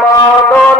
আগমন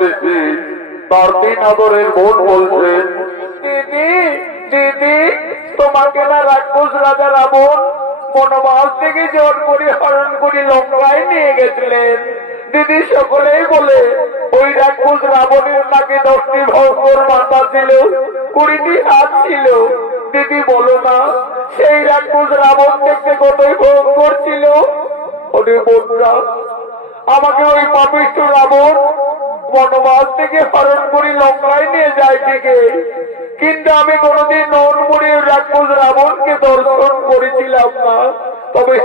করেছে নগরের বোন বলছেন, দিদি দিদি তোমাকে না রাক্ষস রাজা রাবণ বনবাস থেকে জোর করে হরণ করে লঙ্কায় নিয়ে গেছিলেন। দিদি সকলেই বলে ওই রাক্ষস রাবণের নাকি 10টি ভয়ঙ্কর মাথা ছিল, 20টি হাত ছিল। দিদি বলো না সেই রাক্ষস রাবণ দেখতে কতই ভয়ঙ্কর ছিল। ওরে বোনরা, আমাকে ওই পাপিষ্ঠ রাবণ বনবাস থেকে হরণ করে লঙ্কায় নিয়ে যায় ঠিকই, কিন্তু আমি কোনদিন নয়নমণি রাক্ষস রাবণকে দর্শন করেছিলাম না। তবে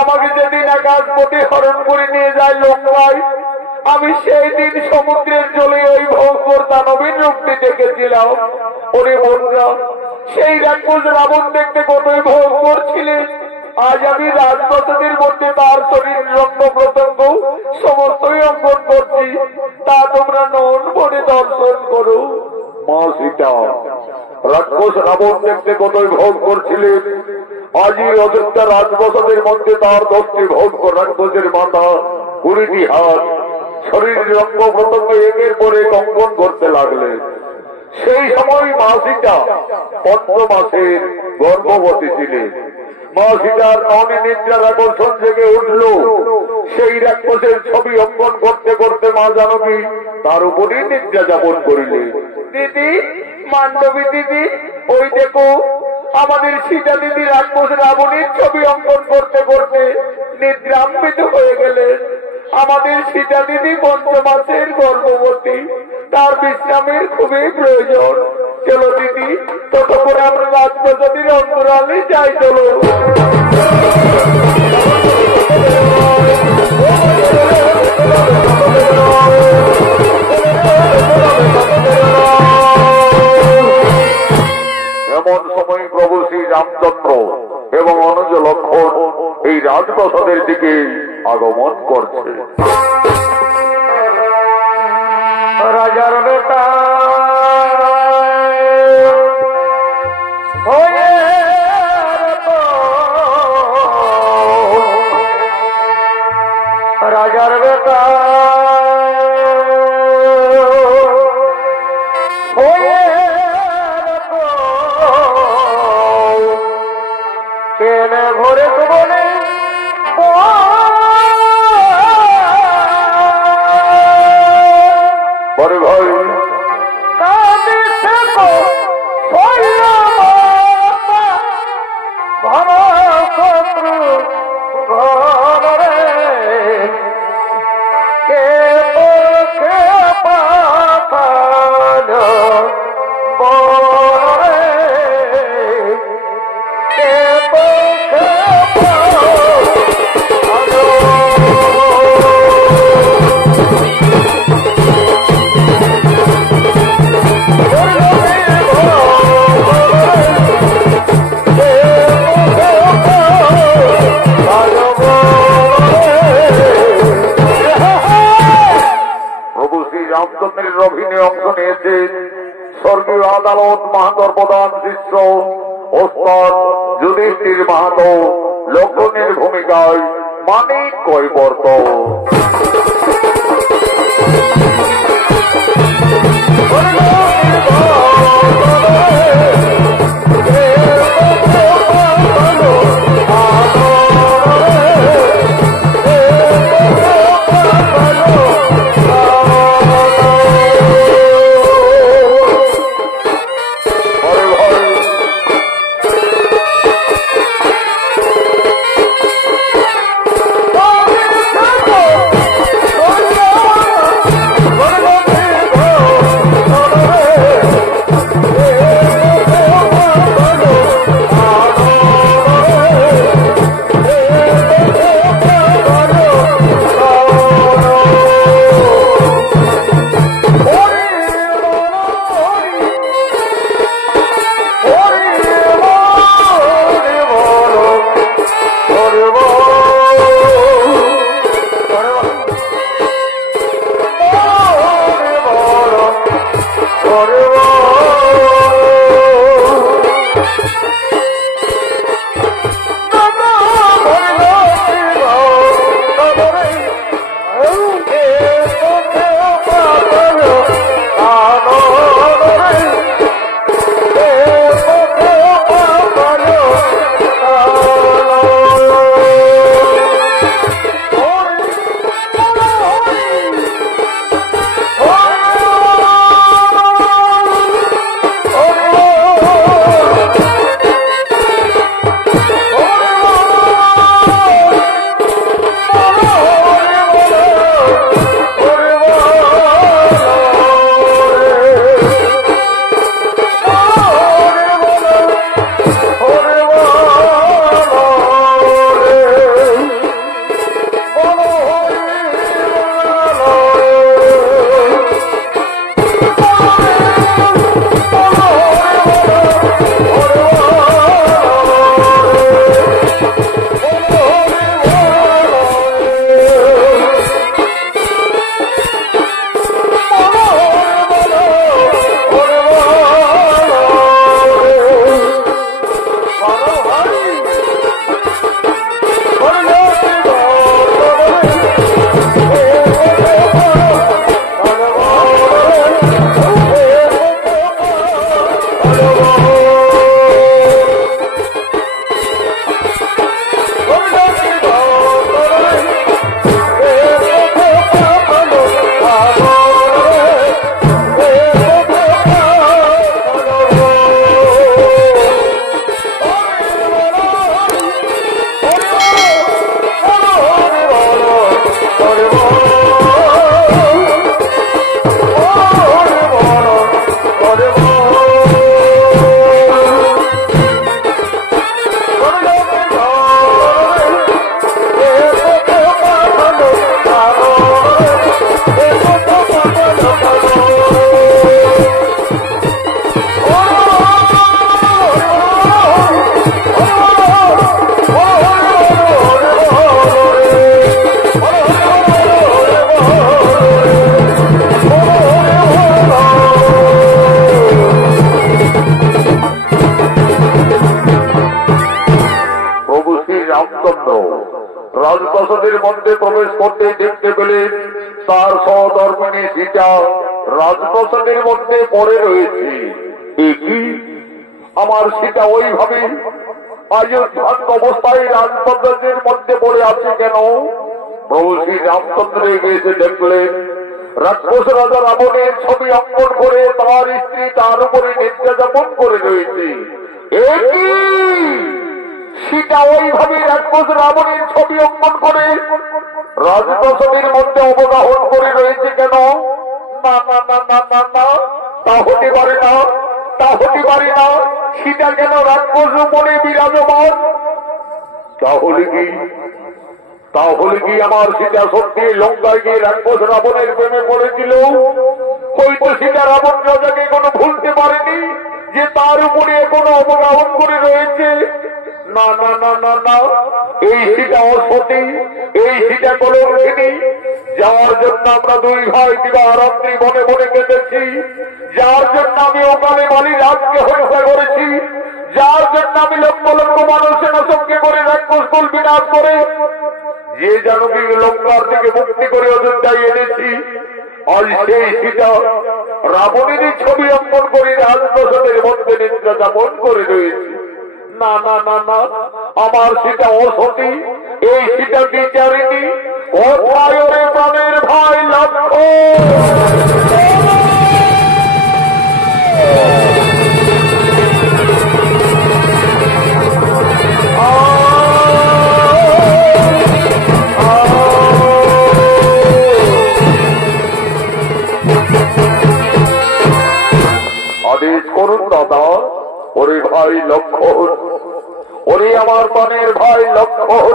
আমাকে যেদিন আকাশপথে হরণ করে নিয়ে যায় লঙ্কায়, আমি সেই দিন সমুদ্রের জলে ওই ভয়ঙ্কর দানবের রূপটি দেখেছিলাম। ওরে বোনরা, সেই রাক্ষস রাবণ দেখতে কতই ভয়ঙ্কর ছিলেন। আজ আমি রাজপ্রাসাদের মধ্যে তার শরীর রক্ত প্রত্যঙ্গ সমস্তই অঙ্কন করছি, তা তোমরা নয়ন ভরে দর্শন করো। মা সীতা, রাক্ষস রাবণ দেখতে কতই ভয়ঙ্কর ছিলেন। আজই অযোধ্যা রাজপ্রাসাদের মধ্যে তার 10টি ভয়ঙ্কর রাক্ষসের মাথা, 20টি হাত, শরীর রক্ত প্রত্যঙ্গ একের পর এক অঙ্কন করতে লাগলেন। সেই সময় মা সীতা 5 মাসের গর্ভবতী ছিলেন। মা সীতার নয়নে নিদ্রার আকর্ষণ জেগে উঠল। সেই রাক্ষসের ছবি অঙ্কন করতে করতে মা জানকী তার উপরই নিদ্রা যাপন করিলেন। দিদি, মান্ডবী দিদি, ওই দেখো আমাদের সীতা দিদি রাক্ষস রাবণের ছবি অঙ্কন করতে করতে নিদ্রান্বিত হয়ে গেলেন। আমাদের সীতা দিদি 5 মাসের গর্ভবতী, তার বিশ্রামের খুবই প্রয়োজন। চলো দিদি, ততক্ষণ আমরা রাজপ্রাসাদের অন্তরালে যাই। চলো। এমন সময় প্রভু শ্রী রামচন্দ্র এবং অনুজ লক্ষণ এই রাজপ্রাসাদের দিকে আগমন করছে। রাজার বেটা রাজার বেটা কেনে ঘরে বলে বড় ভাই শত্রু ঘরে কে পা রামচন্দ্রের অভিনয়ে অংশ নিয়েছেন স্বর্গীয় আদালত মাহাতোর প্রধান শিষ্য ওস্তাদ যুধিষ্ঠির মাহাতো, লক্ষণের ভূমিকায় মানিক কৈবর্ত। রাজপ্রাসাদের মধ্যে প্রবেশ করতে দেখতে পেলেন তার সহধর্মিণী সীতা রাজপ্রাসাদের মধ্যে পড়ে রয়েছে। কি আমার সীতা ওইভাবে অযোধ্যাঙ্গ অবস্থায় রাজপ্রাসাদের মধ্যে পড়ে আছে কেন? প্রভু শ্রী রামচন্দ্র এসে দেখলেন রাক্ষস রাজা রাবণের ছবি অঙ্কন করে তার স্ত্রী তার উপরে নির্যাতন করে রয়েছে। সীতা ওইভাবে রাক্ষস রাবণের ছবি অঙ্কন করে রাজপ্রাসাদের মধ্যে অবগাহন করে রয়েছে কেন? না না না না না না, তা হতে পারে না, তা হতে পারে না। সীতা কেন রাক্ষস রূপে বিরাজমান? তাহলে কি আমার সীতা সত্যি লঙ্কায় গিয়ে রাক্ষস রাবণের প্রেমে পড়েছিল? হয়তো সীতা রাবণ রাজাকে কোনো ভুলতে পারেনি যে তার উপরে কোনো অবগাহন করে রয়েছে। না না না না না, এই সীতা অসতী, এই সীতা কলঙ্কিনী, যাওয়ার জন্য আমরা দুই ভাই দিবারাত্রি বনে বনে কেঁদেছি, যার জন্য আমি ওখানে মালি রাজকে হত্যা করেছি, যার জন্য আমি লক্ষ লক্ষ মানুষের নাশককে করে রাক্ষসকুল বিনাশ করে যে জানকী লঙ্কার থেকে মুক্তি করে অযোধ্যায় এনেছি। আজ সেই সীতা রাবণেরই ছবি অঙ্কন করে রাজপ্রসাদের মধ্যে নিদ্রা যাপন করে রয়েছে। না না না না, আমার সীতা অসতী, এই সীতা বিচারিণী, ও ভাইরে প্রাণের ভাই লক্ষ্মণ। আদেশ করুন দাদা। ওরে ভাই লক্ষ্মণ, ওরে আমার প্রাণের ভাই লক্ষ্মণ,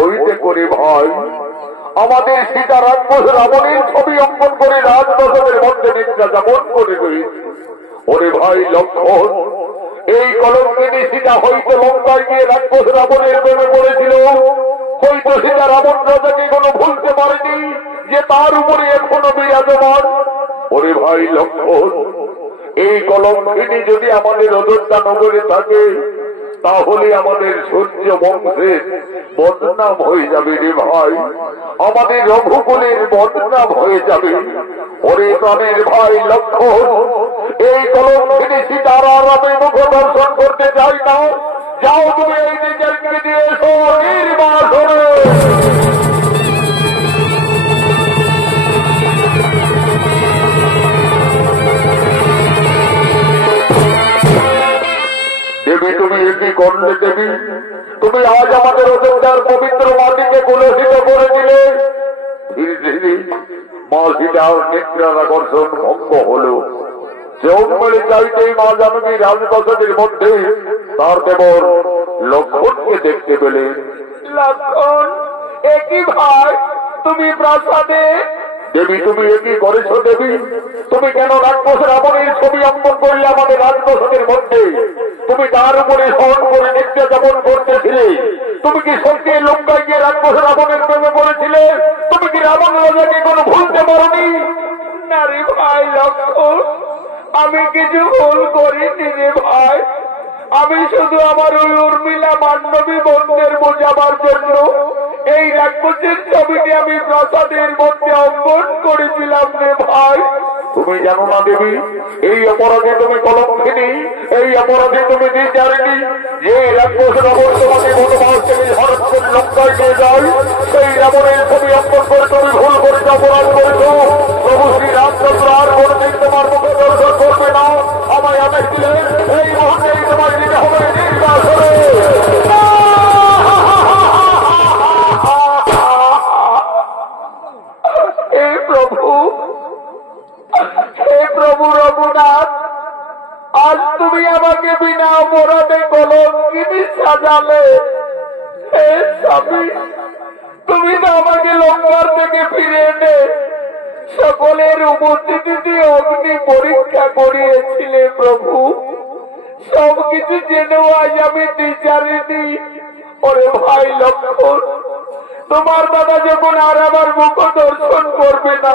ওইতে করে ভাই আমাদের সীতা রাক্ষস রাবণের ছবি অঙ্কন করে রাজপ্রসাদের মধ্যে নিদ্রা যাপন করে রয়েছে। ওরে ভাই লক্ষ্মণ, এই কলঙ্কিনী সীতা হয়তো লঙ্কায় গিয়ে রাক্ষস রাবণের প্রেমে পড়েছিল, হয়তো সীতা রাবণ রাজাকে কোনো ভুলতে পারেনি যে তার উপরে এখনো বিরাজমান। ওরে ভাই লক্ষ্মণ, এই কলঙ্কিনী যদি আমাদের অযোধ্যা নগরে থাকে তাহলে আমাদের সূর্য বংশের বদনাম হয়ে যাবে রে ভাই, আমাদের রঘুকুলের বদনাম হয়ে যাবে। ওরে প্রাণের ভাই লক্ষ্মণ, এই কলঙ্কিনী সীতার আর আমি মুখ দর্শন করতে চাই না। যাও তুমি এই নিজেরকে দিয়ে এসো নির্বাসনে। দেবী তুমি একই করলে দেবী, তুমি আজ আমাদের অযোধ্যার পবিত্র মাটিকে কলুষিত করে দিলে। ধীরে ধীরে মা সীতার নিদ্রার আকর্ষণ ভঙ্গ হল। চোখ মেলে চাইতেই মা জানকী রাজপ্রাসাদের মধ্যে তার দেবর লক্ষ্মণকে দেখতে পেলেন। লক্ষ্মণ, একই ভাই তুমি প্রাসাদে? দেবী তুমি একই করেছ দেবী? তুমি কেন রাক্ষস রাবণের ছবি অঙ্কন করলে আমাদের রাজপ্রাসাদের মধ্যে? তুমি তার উপরে সহন করে নিত্য যাপন করতেছিলে। তুমি কি সত্যি লঙ্কায় গিয়ে রাক্ষস রাবণের প্রেমে পড়েছিলে? তুমি কি রাবণ রাজাকে কোনো ভুলতে পারোনি? না রে ভাই লক্ষ্মণ, আমি কিছু ভুল করিনি রে ভাই। আমি শুধু আমার ওই উর্মিলা মান্ডবী বন্ধের বোঝাবার জন্য এই রাক্ষসের ছবিটি আমি প্রাসাদের মধ্যে অঙ্কন করেছিলাম রে ভাই। তুমি জানো না দেবী, এই অপরাধে তুমি কলঙ্কিনী, এই অপরাধে তুমি বিচারিণী। যে রাক্ষস রাবণ তোমাকে বনবাস থেকে হরণ করে লঙ্কায় নিয়ে যায়, সেই রাবণের ছবি অঙ্কন করে তুমি ভুল করেছো, অপরাধ করেছো। প্রভু শ্রী রামচন্দ্র আর কোনদিন তোমার মুখে দর্শন করবে না। আমায় আদেশ দিলে এই মুহূর্তেই তোমার দিতে হবে নির্বাসনে। হে প্রভু রঘুনাথ, আজ তুমি আমাকে বিনা অপরাধে কলঙ্কিনী সাজালে। হে স্বামী, তুমি তো আমাকে লঙ্কার থেকে ফিরে এনে সকলের উপস্থিতিতে অগ্নি পরীক্ষা করিয়েছিলে প্রভু। সবকিছু জেনেও আজ আমি বিচারিনি। ওরে ভাই লক্ষ্মণ, তোমার দাদা যখন আর আমার মুখ দর্শন করবে না,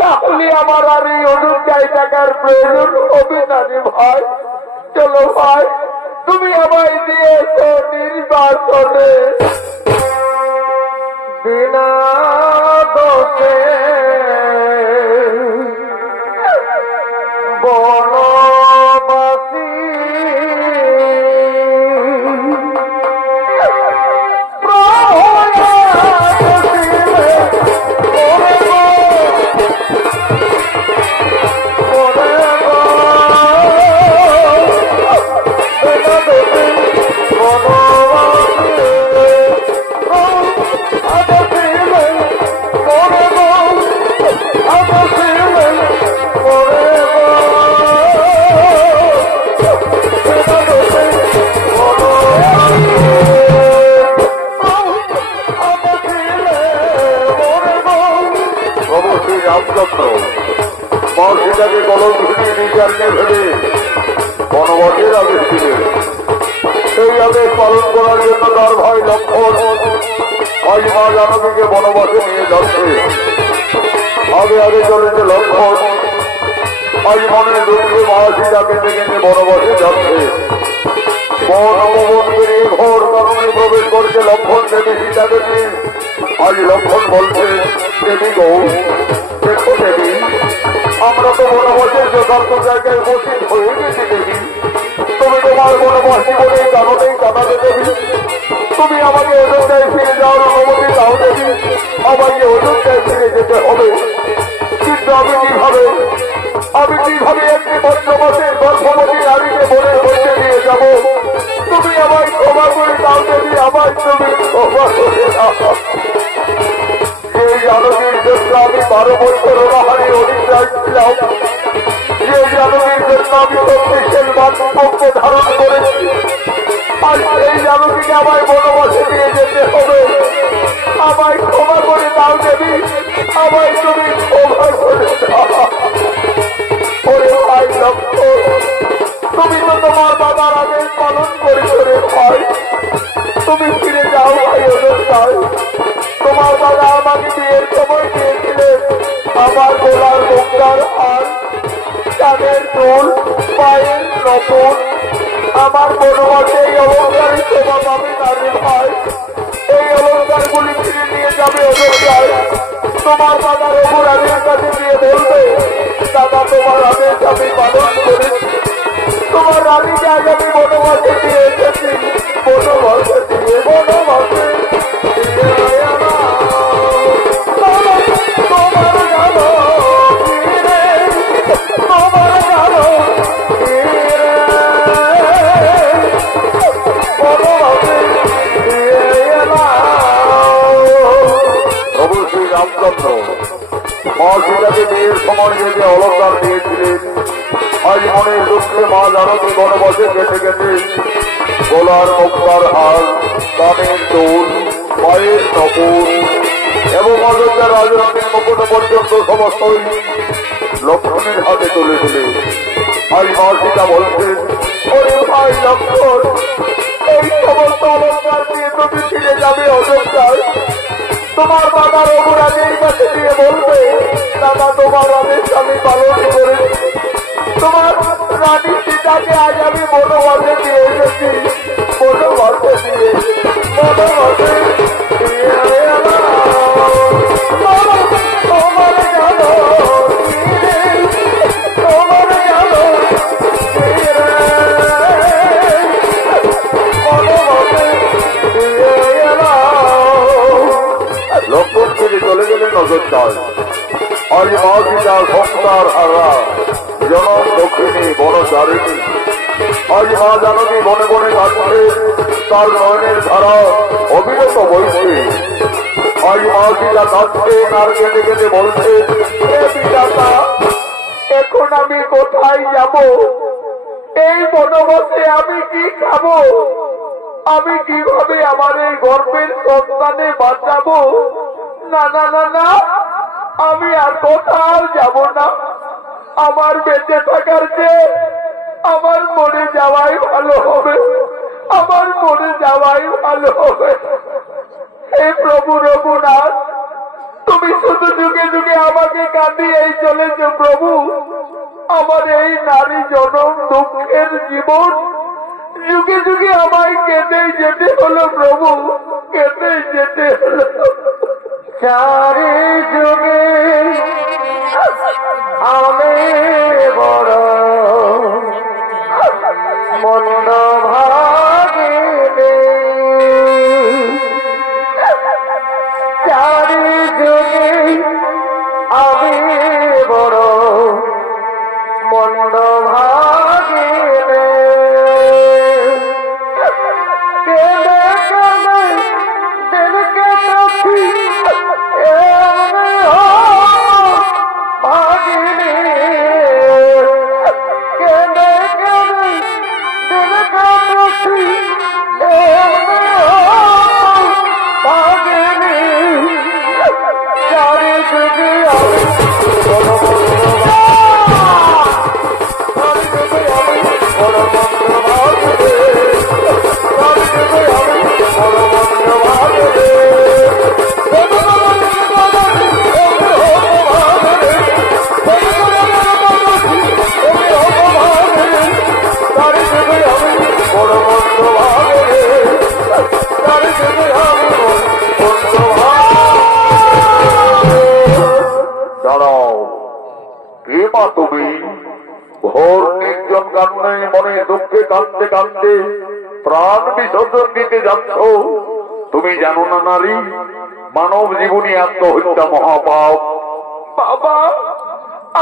তাহলে আমার আর এই অযোধ্যায় থাকার প্রয়োজন হবে না রে ভাই। চলো ভাই, তুমি আমায় দিয়েছো নির্বাসনে। বিনা দোষে বনবাসী বনবাসের আদেশ দিলেন। সেই আদেশ পালন করার জন্য তার ভাই লক্ষ্মণ আজ মা জানকীকে বনবাসে নিয়ে যাচ্ছে। আগে আগে চলেছে লক্ষণ। আজ মনে দুঃখে মা সীতাকে দেখে বনবাসে যাচ্ছে। বন অপবন পেরিয়ে ঘোর কারণে প্রবেশ করছে লক্ষণ দেবী সীতাকে নিয়ে। আজ লক্ষণ বলছে, দেবী গো, দেখো দেবী, আমরা তো বনবাসের যথার্থ জায়গায় উপস্থিত হয়ে গেছি দেবী। তুমি তোমার বনবাস জীবনের কারণেই কাটাতে দেবী। তুমি আমাকে অযোধ্যায় ফিরে যাওয়ার অনুমতি দাও দেবী। আমাকে অযোধ্যায় ফিরে যেতে হবে, কিন্তু আমি কিভাবে একটি পঞ্চমাসের গর্ভবতী নারীকে বনের মধ্যে নিয়ে যাব? তুমি আমায় ক্ষমা করে দাও দেবী, আমায় তুমি ক্ষমা করে দাও। সেই জানকীর জন্য আমি 12 বছর অনাহারে অনিদ্রায় ছিলাম। যে জানকীর জন্য আমি শক্তিশীল বাক্য ধারণ করেছি, আর সেই জানকীকে আমায় বনবাসে নিয়ে যেতে হবে। আমায় ক্ষমা করে দাও দেবী, আমায় তুমি ক্ষমা করে দাও। ওরে ভাই লক্ষ্মণ, তুমি তো তোমার বাবার আদেশ পালন করে ভাই, তুমি ফিরে যাও ভাই অযোধ্যায়। তোমার বাবা আমাকে বিয়ের সময় দিয়েছিলেন আমার গোলার মুক্তার আর কানের দুল, পায়ের নতুন। আমার বনবাসে এই অলঙ্কারই তোমার পাবে নারী ভাই। এই অলঙ্কার গুলি ফিরে নিয়ে যাবে অযোধ্যায়। তোমার দাদা রঘুরাজের কাছে গিয়ে বলবে, দাদা তোমার আদেশ আমি পালন করেছি। তোমার রানীকে আজ আমি বনবাসে দিয়ে এসেছি। বনবাসে দিয়ে বনবাসে রামচন্দ্র মা সীতাকে বিয়ের সময় যে অলঙ্কার দিয়েছিলেন, আজ মনের দুঃখে মা জানকী বনবাসে কেটে কেটে গোলার মুক্তার হার, কানের দুল, পায়ের নপুর এবং অযোধ্যার রাজরানীর মুকুট পর্যন্ত সমস্তই লক্ষ্মণের হাতে তুলে দিলে। আজ মা সীতা বলছেন, ওরে ভাই লক্ষ্মণ, এই সমস্ত অলঙ্কার দিয়ে তুমি ফিরে যাবে অযোধ্যায়। তোমার বাবা রঘুরাজের কাছে দিয়ে বলবে, দাদা তোমার আদেশ আমি পালন করেছি। তোমার রানী সীতাকে আজ আমি বনবাসে দিয়ে এসেছি। বনবাসে দিয়ে বনবাসে লক্ষণ থেকে চলে গেলেন অযোধ্যায়। আজ মা সীতা সংসার হারা জনম দক্ষিণী বনচারিণী। আজ মা জানকী বনে বনে কাটছে, তার নয়নের ধারা অবিরত বইছে। আজ মা সীতা কাঁদছে, আর কেঁদে কেঁদে বলছে, এখন আমি কোথায় যাব? এই বনবাসে আমি কি খাবো? আমি কিভাবে আমার এই গর্ভের সন্তানে বাঁচাবো? না না না না, আমি আর কোথাও যাব না। আমার বেঁচে থাকার চেয়ে আমার মরে যাওয়াই ভালো হবে। আমার মরে যাওয়াই ভালো হবে। হে প্রভু রঘুনাথ, তুমি শুধু যুগে যুগে আমাকে কাঁদিয়েই চলেছ প্রভু। আমার এই নারী জনম দুঃখের জীবন যুগে যুগে আমায় কেঁদে যেতে হলো প্রভু, কেঁদে যেতে হলো। চারি যুগে আমি বড় মন্দ ভাগিনী। চারি যুগে আমি বড় মন্দ ভাগিনী। ভাগিনী মা তুমি ঘোর নির্জন কান্নায় মনে দুঃখে কাঁদতে কাঁদতে প্রাণ বিসর্জন দিতে যাচ্ছ? তুমি জানো না নারী, মানব জীবনী আত্মহত্যা মহাপাপ। বাবা,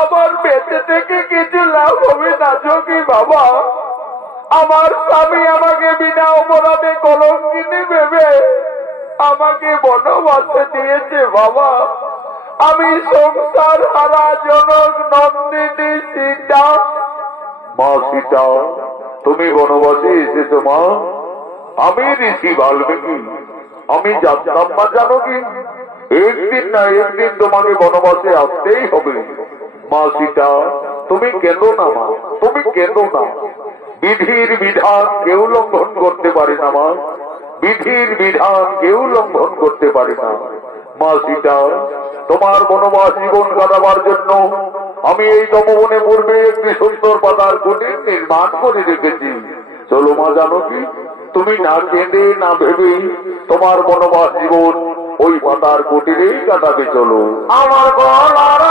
আমার বেঁচে থেকে কিছু লাভ হবে না যোগী বাবা। আমার স্বামী আমাকে বিনা অপরাধে কলঙ্কিনী ভেবে আমাকে বনবাসে দিয়েছে বাবা। আমি সংসার হারা জনক নন্দিনী সীতা। মা সীতা, তুমি বনবাসে এসেছো মা? আমি ঋষি বাল্মীকি, আমি জানতাম না জানো কি? একদিন না একদিন তোমাকে বনবাসে আসতেই হবে। মা সীতা, তুমি কেঁদো না মা, তুমি কেঁদো না। বিধির বিধান কেউ লঙ্ঘন করতে পারে না মা, বিধির বিধান কেউ লঙ্ঘন করতে পারে না। মা সীতা, তোমার বনবাস জীবন কাটাবার জন্য আমি এই তপবনে পূর্বে একটি সুন্দর পাতার কুটির নির্মাণ করে রেখেছি। চলো মা জানকী, তুমি না কেঁদে না ভেবে তোমার বনবাস জীবন ওই পাতার কুটিরেই কাটাবে। চলো। আমার গলার